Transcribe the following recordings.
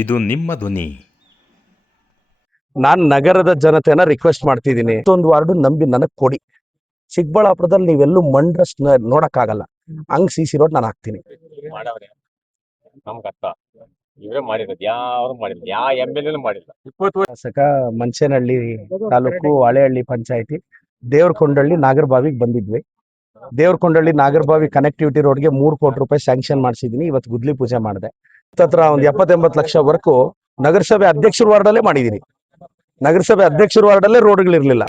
ಇದು ನಿಮ್ಮ ಧ್ವನಿ. ನಾನು ನಗರದ ಜನತೆನ ರಿಕ್ವೆಸ್ಟ್ ಮಾಡ್ತಿದ್ದೀನಿ, ಒಂದು ವಾರ್ಡು ನಂಬಿ ನನಗೆ ಕೊಡಿ. ಚಿಕ್ಕಬಳ್ಳಾಪುರದಲ್ಲಿ ನೀವೆಲ್ಲೂ ಮಂಡ್ರಸ್ಟ್ ನೋಡಕ್ಕಾಗಲ್ಲ, ಹಂಗ್ CC ರೋಡ್ ನಾನು ಹಾಕ್ತೀನಿ. ಶಾಸಕ ಮಂಚೇನಹಳ್ಳಿ ತಾಲೂಕು ಹಳೆಹಳ್ಳಿ ಪಂಚಾಯತಿ ದೇವರಕೊಂಡಳ್ಳಿ ನಾಗರಬಾವಿಗೆ ಬಂದಿದ್ವಿ. ದೇವರಕೊಂಡಳ್ಳಿ ನಾಗರಬಾವಿ ಕನೆಕ್ಟಿವಿಟಿ ರೋಡ್ಗೆ 3 ಕೋಟಿ ರೂಪಾಯಿ ಸ್ಯಾಂಕ್ಷನ್ ಮಾಡಿಸಿದೀನಿ. ಇವತ್ತು ಗುದ್ಲಿ ಪೂಜೆ ಮಾಡಿದೆ. ಹತ್ರ ಒಂದು 70-80 ಲಕ್ಷ ವರ್ಕು ನಗರಸಭೆ ಅಧ್ಯಕ್ಷರ ವಾರ್ಡಲ್ಲೇ ಮಾಡಿದೀನಿ. ನಗರಸಭೆ ಅಧ್ಯಕ್ಷರ ವಾರ್ಡಲ್ಲೇ ರೋಡ್ಗಳಿರ್ಲಿಲ್ಲ.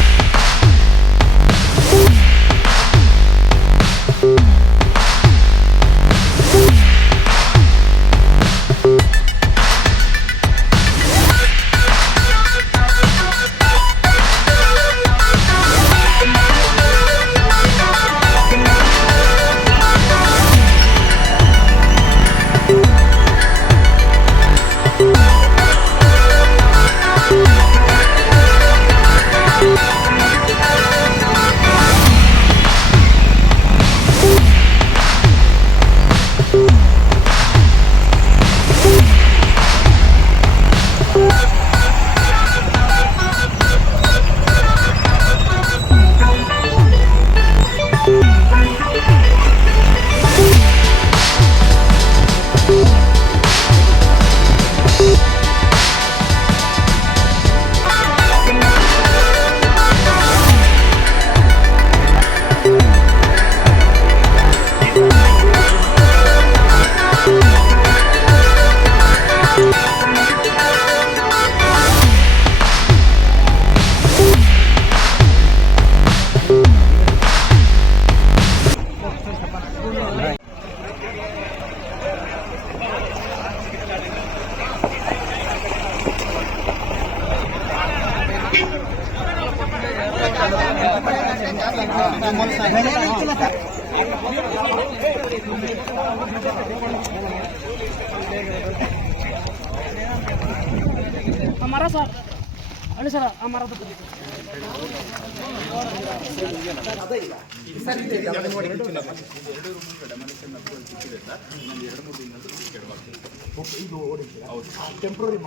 हमारा सर अरे सर हमारा तो ಟೆಂಪ್ರರಿ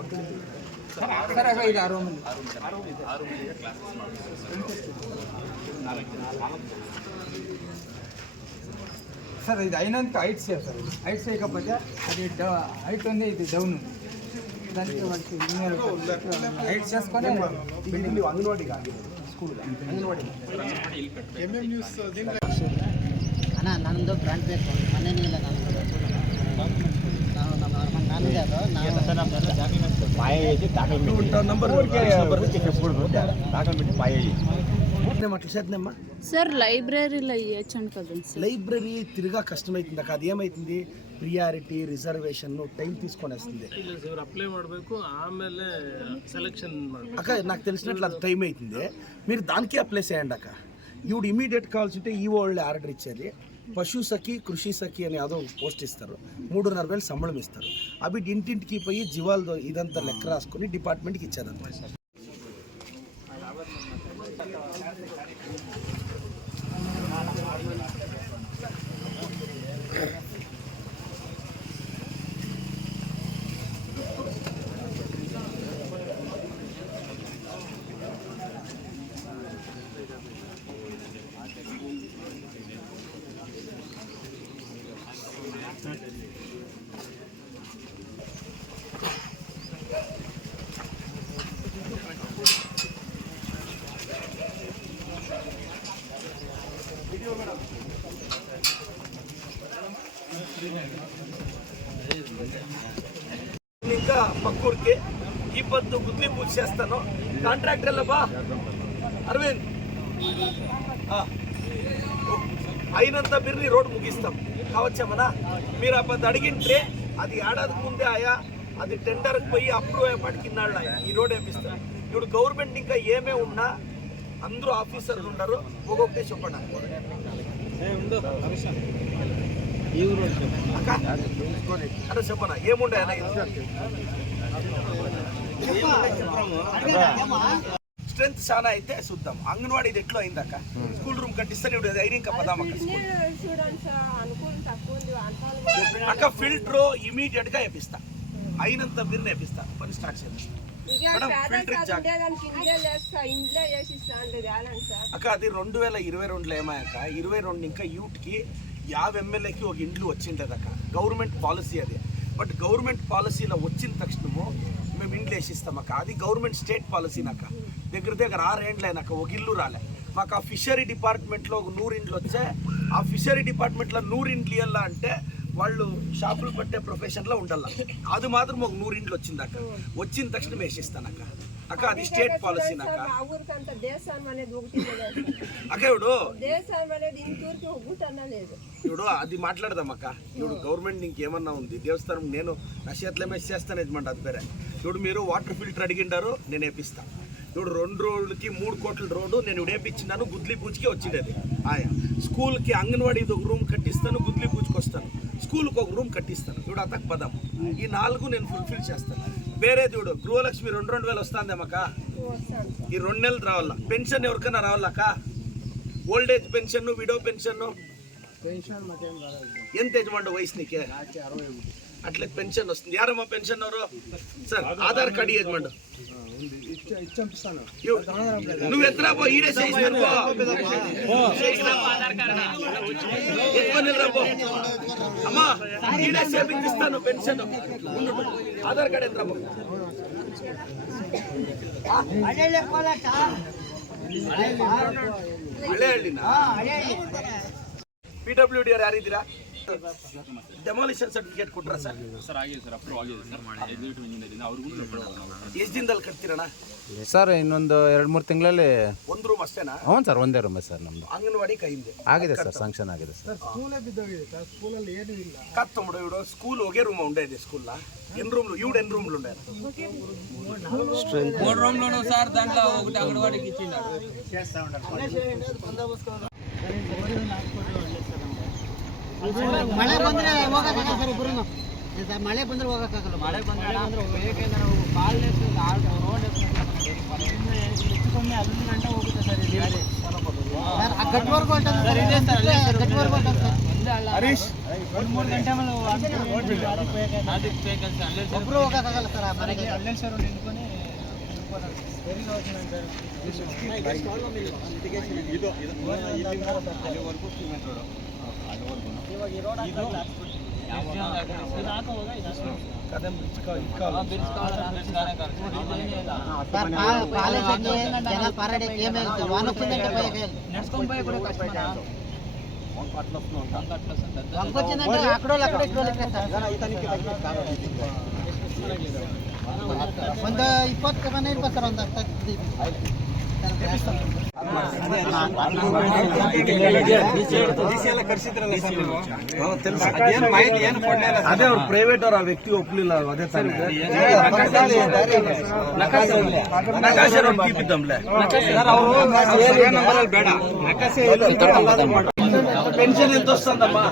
ಸರ್ ಇದು ಐನಂತ ಹೈಟ್ ಸೇಫ್ ಸರ್ ಹೈಟ್ ಸೇಕಪ್ಪತ್ತೆ ಅದು ಹೈಟ್ ಒಂದೇ ಇದು ಡೌನ್ దానికి హైట్ చేసుకొని బిల్డింగ్ అంగన్వాడీగా స్కూల్ అంగన్వాడీ ಅಣ್ಣ ನಂದು ಬ್ರಾಂಡ್ ಬೇಕು ಮನೇನೇ ಇಲ್ಲ సార్ లైబ్రరీలో ఇవ్వచ్చండి కదండి. లైబ్రరీ తిరిగా కష్టమైతుంది అక్క. అది ఏమైతుంది, ప్రియారిటీ రిజర్వేషన్ టైం తీసుకొనేస్తుంది అప్లై ಮಾಡಬೇಕು ఆಮೇಲೆ సెలక్షన్ అక్క. నాకు తెలిసినట్లు అది టైం అవుతుంది. మీరు దానికి అప్లై చేయండి అక్క. ఇవి ఇమీడియట్ కావాల్సింటే ఈ వాళ్ళే ఆర్డర్ ఇచ్చేది. పశు సఖి కృషి సఖి అని అదో పోస్ట్ ఇస్తారు, 3,500 సంబళం ఇస్తారు. అవి ఇంటింటికి పోయి జీవాలతో ఇదంతా లెక్క రాసుకొని డిపార్ట్మెంట్కి ఇచ్చేదన్నమాట. ఇంకా పక్కూరికి ఈ పొద్దు గుద్లి పూజ చేస్తాను. కాంట్రాక్టర్ వెళ్ళబా అరవింద్ అయినంత బిర్ని రోడ్ ముగిస్తాం కావచ్చామనా. మీరు ఆ పొద్దు అడిగింటే అది ఏడాదికి ముందే ఆయా, అది టెండర్కి పోయి అప్రూవ్ అయ్యేపాటికి ఇన్నాళ్ళు ఆయా ఈ రోడ్ వేపిస్తారు. ఇప్పుడు గవర్నమెంట్ ఇంకా ఏమే ఉన్నా అందరూ ఆఫీసర్లు ఉన్నారు. ఒక్కొక్కటే చెప్పండి అక్కడ చెప్పనా ఏముండే స్ట్రెంత్ చాలా అయితే చూద్దాం. అంగన్వాడీ ఇది ఎట్లా అయిందక్క, స్కూల్ రూమ్ కట్టిస్తే ఇప్పుడు ధైర్యం పదాం అక్క. ఫిల్టర్ ఇమీడియట్ గా వేపిస్తా. అయినంత మీరు నేర్పిస్తారు పని స్టార్ట్ చేయండి మేడం. ఫిల్టరింగ్ జాగ్ అక్క అది 2022లో ఏమాయక 22 ఇంకా యూత్కి 50 ఎమ్మెల్యేకి ఒక ఇండ్లు వచ్చిండేదక్క. గవర్నమెంట్ పాలసీ అది. బట్ గవర్నమెంట్ పాలసీలో వచ్చిన తక్షణము మేము ఇండ్లు వేసిస్తాం అక్క. అది గవర్నమెంట్ స్టేట్ పాలసీనక్క. దగ్గర 6 ఏండ్లైనాక ఒక ఇల్లు రాలే మాకు. ఆ ఫిషరీ డిపార్ట్మెంట్లో ఒక 100 ఇండ్లు వచ్చాయి. ఆ ఫిషరీ డిపార్ట్మెంట్లో 100 ఇండ్లు ఇవ్వాలా అంటే వాళ్ళు షాపులు పట్టే ప్రొఫెషన్లో ఉండాల. అది మాత్రం ఒక 100 ఇండ్లు వచ్చిందక్క. వచ్చిన తక్షణం వేసిస్తానక్క. అక్క అది స్టేట్ పాలసీనక్క. అక్క ఇప్పుడు అది మాట్లాడదాం అక్క. ఇప్పుడు గవర్నమెంట్ ఇంకేమన్నా ఉంది దేవస్థానం నేను నా చేతిలో మెస్ చేస్తాను యజమాని అది పేరే. ఇప్పుడు మీరు వాటర్ ఫిల్టర్ అడిగిండారు నేను వేపిస్తాను. ఇప్పుడు 2 రోజులకి 3 కోట్ల రోడ్డు నేను వేపించినాను. గుద్లీ పూజకి వచ్చిండేది ఆయా. స్కూల్కి అంగన్వాడీకి ఒక రూమ్ కట్టిస్తాను. గుద్లీ పూజకి వస్తాను. స్కూల్కి ఒక రూమ్ కట్టిస్తాను. ఇప్పుడు అతకు పదం ఈ 4 నేను ఫుల్ఫిల్ చేస్తాను. వేరేది ఇప్పుడు గృహలక్ష్మి 2,000 వస్తుందేమక్క. ఈ 2 నెలలు రావాల. పెన్షన్ ఎవరికైనా రావాలక్క. Old age pension widow pension ఎంత యజమాని వయసు నీకే అట్లే పెన్షన్ వస్తుంది. యారమ్మా పెన్షన్ ఎవరు సార్? ఆధార్ కార్డు యజమాని నువ్వు ఎత్తరా పో ఈడే చేయిస్తాను అమ్మా ఈడే చేపిస్తాను పెన్షన్. ఆధార్ కార్డు ఎత్తరా పో. ಹಳೆ ಹಳ್ಳಿನ PWD ಯಾರಿದ್ದೀರಾ? ಡೆಮಾಲಿಷನ್ ಸರ್ಟಿಫಿಕೇಟ್ ಕೊಟ್ರಾ ಸರ್? ಸರ್ ಆಗಿದೆ ಸರ್, ಅಪ್ರೂವ್ ಆಗಿದೆ ಸರ್. ಎಕ್ಸಿಕ್ಯೂಟಿವ್ ಇಂಜಿನಿಯರ್ ಅವ್ರಿಗೂ ಎಷ್ಟು ದಿನದಲ್ಲಿ ಕಟ್ತೀರಣ್ಣ ಸರ್? ಇನ್ನೊಂದು 2-3 ತಿಂಗಳಲ್ಲಿ. ಒಂದು ರೂಮ್ ಅಷ್ಟೇನಾ? ಹ್ಞೂ ಸರ್, ಒಂದೇ ರೂಮ್ ಸರ್ ನಮ್ಮದು. ಅಂಗನವಾಡಿ ಕೈಯಿಂದ ಆಗಿದೆ ಸರ್, ಸ್ಯಾಂಕ್ಷನ್ ಆಗಿದೆ ಸರ್. స్కూల్లో ఏది ಇಲ್ಲ కత్తముడు ఇవిడు స్కూల్ ఒకే రూమ్ ఉండేది. స్కూల్ ఎన్ని రూమ్లు ఈవిడ ఎన్ని రూమ్లు ఉండే? 3 రూమ్లు సార్. దాంట్లో ఒకటి అంగన్వాడికి ఇచ్చినాడు. ಮಳೆ ಬಂದ್ರೆ ಹೋಗಕ್ಕಾಗಲ್ಲ ಸರ್. ಇಬ್ಬರು ಮಳೆ ಬಂದ್ರೆ ಹೋಗಕ್ಕಾಗಲ್ಲ. ಮಳೆ ಬಂದ್ರೆ ಬೇಕಂದ್ರೆ ನಾವು ಕಾಲ್ ರೋಡ್ ಗಂಟೆ ಹೋಗುತ್ತೆ ಸರ್. ಗಟ್ವರ್ಗೂ ಹರೀಶ್ 3 ಗಂಟೆ ಮೇಲೆ ಒಬ್ರು ಹೋಗಕ್ಕಾಗಲ್ಲ ಸರ್. ಮನೆಗೆ ಸರ್ ನಿಂತ್ಕೊಂಡು జనాలు పారాడేకి ఏమీ వాన వచ్చిందంటే నడుచుకొని కూడా వచ్చిందంటే అక్కడోళ్ళు అక్కడ ఇక్కడోళ్ళు ಒಂದು 20 ಮನೆ ಇರ್ಬೇಕು ಸರ್. ಒಂದು ಅದೇ ಅವ್ರು ಪ್ರೈವೇಟ್ ಅವ್ರು ಆ ವ್ಯಕ್ತಿ ಒಪ್ಪಲಿಲ್ಲ. ಅದೇ ತಾನೇ ಪೆನ್ಷನ್ ఎంత వస్తుందమ్మా?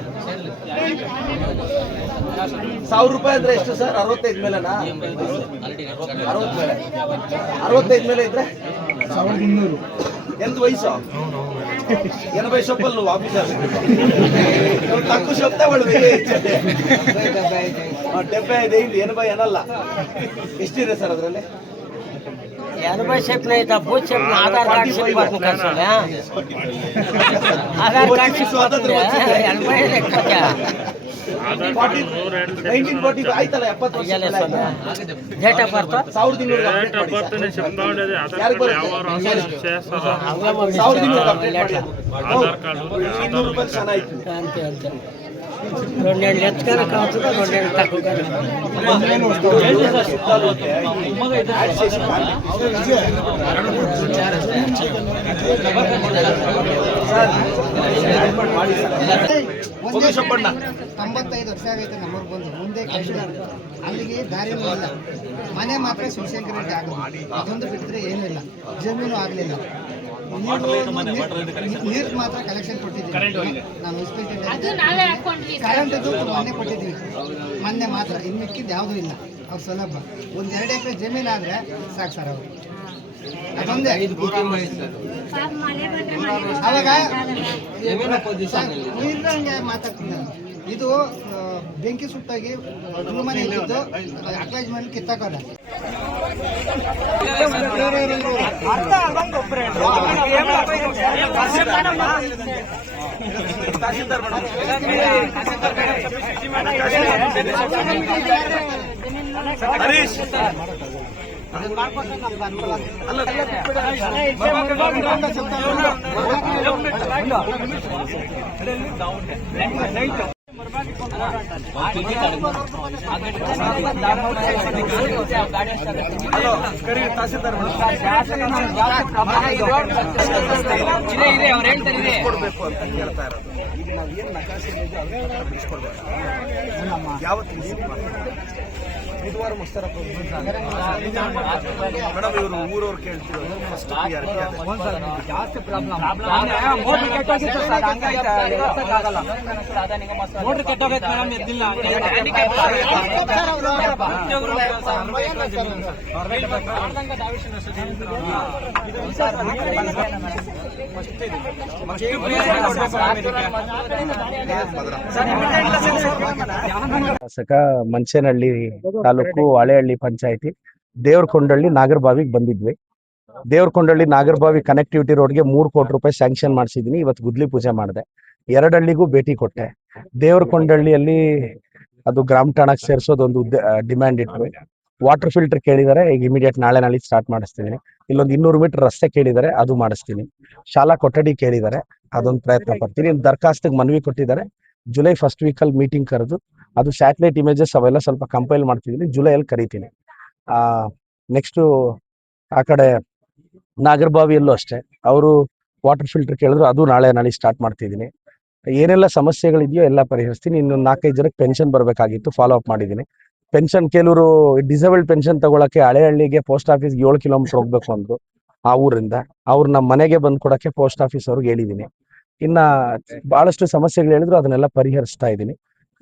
1,000 ರೂಪಾಯಿ ಇದ್ರೆ ಎಷ್ಟು ಸರ್? 65 ಮೇಲೆನಾ? 65 ಮೇಲೆ ಇದ್ರೆ 1,200. ఎంత వయసు? 80 చెప్పలు నువ్వు ఆఫీసర్ తక్కువ చెప్తే వాళ్ళు 75 అయింది. 80 అనಲ್ಲ. ಎಷ್ಟಿದೆ ಸರ್ ಅದರಲ್ಲಿ? 80 చెప్పిన ಬೂತ್ చెప్పిನ ಆಧಾರ್ ಕಾರ್ಡ್ చెప్పి ಆಧಾರ್ ಕಾರ್ಡ್ 1940 ಆಯ್ತಲ್ಲ. 70 ವರ್ಷ ಡೇಟ್ ಆಫ್ ಬರ್ತ್ 1200 ರೂಪಾಯಿ ಚೆನ್ನಾಗಿತ್ತು. 2 ಎತ್ಕನ ಕಾಣ್ತದೆ, 2 ತಕ್ಕೋ ಒಂದು 95 ವರ್ಷ ಆಗೈತೆ ನಮ್ಮೂರು ಬಂದು. ಮುಂದೆ ಕಷ್ಟ ಅಲ್ಲಿಗೆ ದಾರಿನೂ ಇಲ್ಲ. ಮನೆ ಮಾತ್ರ ಶಿವಶಂಕರ ರೆಡ್ಡಿ ಆಗೋದು. ಅದೊಂದು ಬಿಟ್ಟರೆ ಏನೂ ಇಲ್ಲ. ಜಮೀನು ಆಗಲಿಲ್ಲ. ನೀರು ಮಾತ್ರ ಕಲೆಕ್ಷನ್ ಕೊಟ್ಟಿದ್ದೀವಿ ನಾವು ಮುನ್ಸಿಪಾಲಿಟಿ. ಕರೆಂಟದು ಮೊನ್ನೆ ಕೊಟ್ಟಿದ್ದೀವಿ, ಮೊನ್ನೆ ಮಾತ್ರ. ಇನ್ನು ಮಿಕ್ಕಿದ್ದು ಯಾವುದೂ ಇಲ್ಲ. ಅವ್ರು ಸೌಲಭ್ಯ 1-2 ಎಕರೆ ಜಮೀನು ಆದರೆ ಸಾಕು ಸರ್. ಅವರು ಅದೊಂದೇ ಅವಾಗ ನೀರಂಗೆ ಮಾತಾಡ್ತೀನಿ. ಇದು ಬೆಂಕಿ ಸುಟ್ಟಾಗಿ ಮನೆ ಇದ್ದು ಅಟ್ಯಾಚ್ ಮಾಡಿ ಕಿತ್ತಾಕೋದ. ಬುಧವಾರ ಮುಸ್ತಾರಪ್ಪ ಮೇಡಮ್ ಇವರು ಊರವ್ರು ಕೇಳ್ತಿರೋದು ಫಸ್ಟ್ ಜಾಸ್ತಿ ಪ್ರಾಬ್ಲಮ್ ಮೋಟ್ರ್ ಕೆಟ್ಟೋಗೈತೆ ಮೇಡಮ್ ಇದ್ದಿಲ್ಲ ಶಾಸಕ ಮಂಚೇನಹಳ್ಳಿ ತಾಲೂಕು ಹಳೆಹಳ್ಳಿ ಪಂಚಾಯತಿ ದೇವರಕೊಂಡಳ್ಳಿ ನಾಗರಬಾವಿಗೆ ಬಂದಿದ್ವಿ. ದೇವರಕೊಂಡಳ್ಳಿ ನಾಗರಬಾವಿ ಕನೆಕ್ಟಿವಿಟಿ ರೋಡ್ಗೆ 3 ಕೋಟಿ ರೂಪಾಯಿ ಸ್ಯಾಂಕ್ಷನ್ ಮಾಡಿಸಿದೀನಿ. ಇವತ್ತು ಗುದ್ಲಿ ಪೂಜೆ ಮಾಡಿದೆ. 2 ಹಳ್ಳಿಗೂ ಭೇಟಿ ಕೊಟ್ಟೆ. ದೇವರಕೊಂಡಳ್ಳಿಯಲ್ಲಿ ಅದು ಗ್ರಾಮ ಠಾಣಕ್ಕೆ ಸೇರಿಸೋದೊಂದು ಡಿಮ್ಯಾಂಡ್ ಇಟ್ವಿ. ವಾಟರ್ ಫಿಲ್ಟರ್ ಕೇಳಿದ್ದಾರೆ, ಈಗ ಇಮಿಡಿಯೇಟ್ ನಾಳೆ ಸ್ಟಾರ್ಟ್ ಮಾಡಿಸ್ತಿದ್ದೀನಿ. ಇಲ್ಲೊಂದು 200 ಮೀಟರ್ ರಸ್ತೆ ಕೇಳಿದ್ದಾರೆ, ಅದು ಮಾಡಿಸ್ತೀನಿ. ಶಾಲಾ ಕೊಠಡಿ ಕೇಳಿದ್ದಾರೆ, ಅದೊಂದು ಪ್ರಯತ್ನ ಪಡ್ತೀನಿ. ದರ್ಖಾಸ್ತಿಗೆ ಮನವಿ ಕೊಟ್ಟಿದ್ದಾರೆ. ಜುಲೈ ಫಸ್ಟ್ ವೀಕಲ್ಲಿ ಮೀಟಿಂಗ್ ಕರೆದು ಅದು ಸ್ಯಾಟಲೈಟ್ ಇಮೇಜಸ್ ಅವೆಲ್ಲ ಸ್ವಲ್ಪ ಕಂಪೈಲ್ ಮಾಡ್ತಿದ್ದೀನಿ. ಜುಲೈಯಲ್ಲಿ ಕರಿತೀನಿ. ನೆಕ್ಸ್ಟು ಆ ಕಡೆ ನಾಗರಬಾವಿಯಲ್ಲೂ ಅಷ್ಟೇ, ಅವರು ವಾಟರ್ ಫಿಲ್ಟರ್ ಕೇಳಿದ್ರು, ಅದು ನಾಳೆ ಸ್ಟಾರ್ಟ್ ಮಾಡ್ತಿದ್ದೀನಿ. ಏನೆಲ್ಲ ಸಮಸ್ಯೆಗಳಿದೆಯೋ ಎಲ್ಲ ಪರಿಹರಿಸ್ತೀನಿ. ಇನ್ನೊಂದು 4-5 ಜನಕ್ಕೆ ಪೆನ್ಷನ್ ಬರಬೇಕಾಗಿತ್ತು, ಫಾಲೋ ಅಪ್ ಮಾಡಿದ್ದೀನಿ. ಪೆನ್ಷನ್ ಕೆಲವರು ಡಿಸೇಬಲ್ಡ್ ಪೆನ್ಷನ್ ತಗೊಳಕ್ಕೆ ಹಳೆಹಳ್ಳಿಗೆ ಪೋಸ್ಟ್ ಆಫೀಸ್ಗೆ 7 ಕಿಲೋಮೀಟರ್ ಹೋಗ್ಬೇಕು ಅಂದ್ರು. ಆ ಊರಿಂದ ಅವ್ರು ನಮ್ಮ ಮನೆಗೆ ಬಂದು ಕೊಡಕ್ಕೆ ಪೋಸ್ಟ್ ಆಫೀಸ್ ಅವ್ರಿಗೆ ಹೇಳಿದ್ದೀನಿ. ಇನ್ನ ಬಹಳಷ್ಟು ಸಮಸ್ಯೆಗಳು ಹೇಳಿದ್ರು, ಅದನ್ನೆಲ್ಲ ಪರಿಹರಿಸ್ತಾ ಇದ್ದೀನಿ.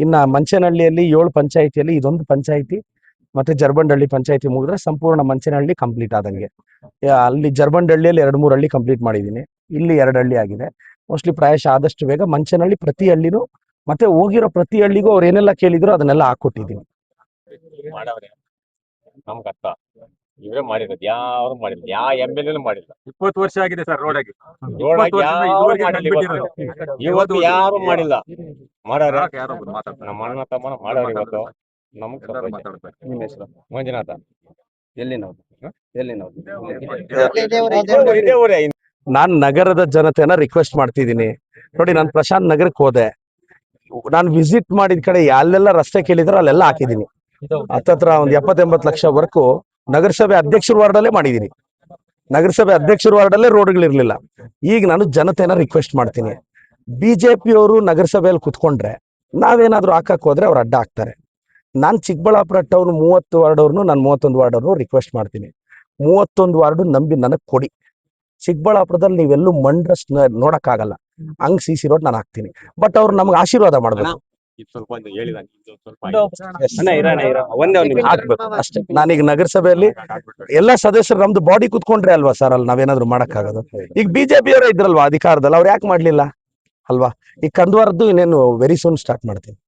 ಇನ್ನ ಮಂಚೇನಹಳ್ಳಿಯಲ್ಲಿ 7 ಪಂಚಾಯಿತಿಯಲ್ಲಿ ಇದೊಂದು ಪಂಚಾಯಿತಿ ಮತ್ತೆ ಜರ್ಬಂಡಹಳ್ಳಿ ಪಂಚಾಯಿತಿ ಮುಗಿದ್ರೆ ಸಂಪೂರ್ಣ ಮಂಚೇನಹಳ್ಳಿ ಕಂಪ್ಲೀಟ್ ಆದಂಗೆ. ಅಲ್ಲಿ ಜರ್ಬಂಡಹಳ್ಳಿಯಲ್ಲಿ 2-3 ಹಳ್ಳಿ ಕಂಪ್ಲೀಟ್ ಮಾಡಿದ್ದೀನಿ. ಇಲ್ಲಿ 2 ಹಳ್ಳಿ ಆಗಿದೆ. ಮೋಸ್ಟ್ಲಿ ಪ್ರಾಯಶಃ ಆದಷ್ಟು ಬೇಗ ಮಂಚೇನಹಳ್ಳಿ ಪ್ರತಿ ಹಳ್ಳಿನೂ ಮತ್ತೆ ಹೋಗಿರೋ ಪ್ರತಿ ಹಳ್ಳಿಗೂ ಅವ್ರು ಏನೆಲ್ಲ ಕೇಳಿದ್ರು ಅದನ್ನೆಲ್ಲ ಹಾಕೊಟ್ಟಿದ್ದೀನಿ. ಮಾಡವ್ರೆ ನಮ್ಗೆ ಅರ್ಥ ಇವರೇ ಮಾಡಿರೋದು, ಯಾರು ಮಾಡಿಲ್ಲ, ಯಾವ MLA ಮಾಡಿಲ್ಲ. 20 ವರ್ಷ ಆಗಿದೆ ಸರ್ ರೋಡ್ ಆಗಿ. ಇವತ್ತು ಯಾರು ಮಾಡಿಲ್ಲ. ಮಾಡವ್ರೆ ನಮ್ಮ ಅಣ್ಣ ತಮ್ಮನ ಮಾಡವ್ರೆ ಇವತ್ತು. ನಮ್ಗೆ ನಿಮ್ಮ ಹೆಸರು ಮಂಜುನಾಥ ಇದೇ ಊರೇ. ನಾನ್ ನಗರದ ಜನತೆನ ರಿಕ್ವೆಸ್ಟ್ ಮಾಡ್ತಿದ್ದೀನಿ. ನೋಡಿ, ನಾನು ಪ್ರಶಾಂತ್ ನಗರಕ್ಕೆ ಹೋದೆ. ನಾನು ವಿಸಿಟ್ ಮಾಡಿದ ಕಡೆ ಅಲ್ಲೆಲ್ಲ ರಸ್ತೆ ಕೇಳಿದ್ರೆ ಅಲ್ಲೆಲ್ಲ ಹಾಕಿದ್ದೀನಿ. ಹತ್ತತ್ರ ಒಂದು 70-80 ಲಕ್ಷ ವರ್ಕು ನಗರಸಭೆ ಅಧ್ಯಕ್ಷರ ವಾರ್ಡಲ್ಲೇ ಮಾಡಿದ್ದೀನಿ. ನಗರಸಭೆ ಅಧ್ಯಕ್ಷರ ವಾರ್ಡಲ್ಲೇ ರೋಡ್ಗಳಿರ್ಲಿಲ್ಲ. ಈಗ ನಾನು ಜನತೆನ ರಿಕ್ವೆಸ್ಟ್ ಮಾಡ್ತೀನಿ, ಬಿಜೆಪಿಯವರು ನಗರಸಭೆಯಲ್ಲಿ ಕುತ್ಕೊಂಡ್ರೆ ನಾವೇನಾದ್ರೂ ಹಾಕಕ್ ಹೋದ್ರೆ ಅವ್ರು ಅಡ್ಡ ಹಾಕ್ತಾರೆ. ನಾನು ಚಿಕ್ಕಬಳ್ಳಾಪುರ ಟೌನ್ 30 ವಾರ್ಡ್ ಅವ್ರನ್ನು, ನಾನು 31 ವಾರ್ಡ್ ಅವ್ರನ್ನು ರಿಕ್ವೆಸ್ಟ್ ಮಾಡ್ತೀನಿ, 31 ವಾರ್ಡು ನಂಬಿ ನನಗೆ ಕೊಡಿ. ಚಿಕ್ಕಬಳ್ಳಾಪುರದಲ್ಲಿ ನೀವೆಲ್ಲೂ ಮಂಡ್ರಸ್ ನೋಡಕ್ಕಾಗಲ್ಲ, ಹಂಗ್ CC ರೋಡ್ ನಾನು ಹಾಕ್ತೀನಿ. ಬಟ್ ಅವ್ರು ನಮ್ಗೆ ಆಶೀರ್ವಾದ ಮಾಡ್ಬೇಕು ಹಾಕ್ಬೇಕು ಅಷ್ಟೇ. ನಾನೀಗ ನಗರಸಭೆಯಲ್ಲಿ ಎಲ್ಲಾ ಸದಸ್ಯರು ನಮ್ದು ಬಾಡಿ ಕುತ್ಕೊಂಡ್ರೆ ಅಲ್ವಾ ಸರ್ ಅಲ್ಲಿ ನಾವೇನಾದ್ರು ಮಾಡಕ್ಕಾಗೋದು. ಈಗ ಬಿಜೆಪಿಯವರೇ ಇದ್ರಲ್ವಾ ಅಧಿಕಾರದಲ್ಲಿ, ಅವ್ರು ಯಾಕೆ ಮಾಡ್ಲಿಲ್ಲ ಅಲ್ವಾ? ಈ ಕಂದ್ವಾರದ್ದು ಇನ್ನೇನು ವೆರಿ ಸೂನ್ ಸ್ಟಾರ್ಟ್ ಮಾಡ್ತೀನಿ.